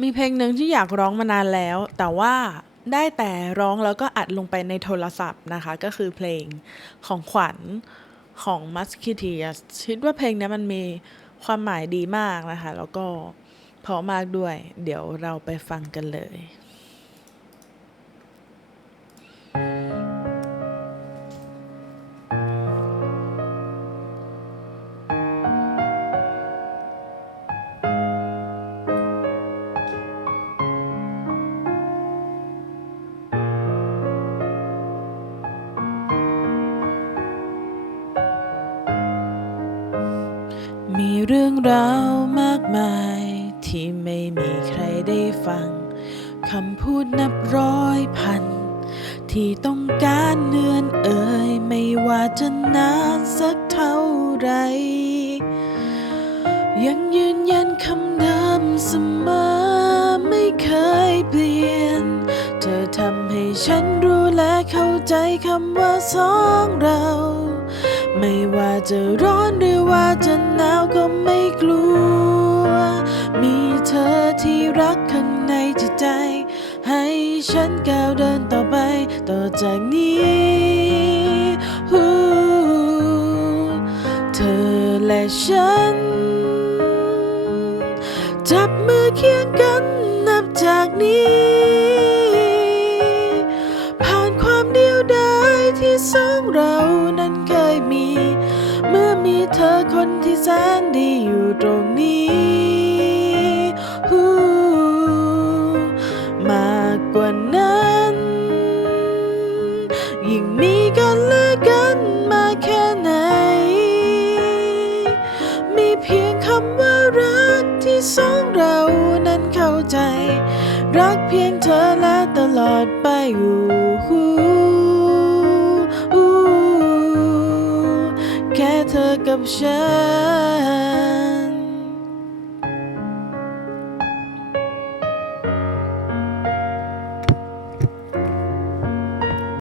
มีเพลงหนึ่งที่อยากร้องมานานแล้ว แต่ว่าได้แต่ร้องแล้วก็อัดลงไปในโทรศัพท์นะคะ ก็คือเพลงของขวัญของ m u s k e t e e r s คิดว่าเพลงนี้มันมีความหมายดีมากนะคะ แล้วก็เพราะมากด้วย เดี๋ยวเราไปฟังกันเลย มีเรื่องราวมากมาย ที่ไม่มีใครได้ฟังคำพูดนับร้อยพัน ที่ต้องการเนื่อนเอ่ยไม่ว่าจะนานสักเท่าไร ยังยืนยันคำเดิมเสมอไม่เคยเปลี่ยน เธอทำให้ฉันรู้และเข้าใจคำว่าสองเรา ไม่ว่าจะร้อนหรือว่าจะหนาวก็ไม่กลัว มีเธอที่รักข้างในจิตใจ ให้ฉันก้าวเดินต่อไป ต่อจากนี้เธอและฉัน จับมือเคียงกันนับจากนี้ ผ่านความเดียวดายที่สองเราน แสนดีอยู่ตรงนี้มากกว่านั้น ยิ่งมีกันและกันมาแค่ไหน มีเพียงคำว่ารักที่สองเรานั้นเข้าใจ รักเพียงเธอและตลอดไปอูหู like I'm.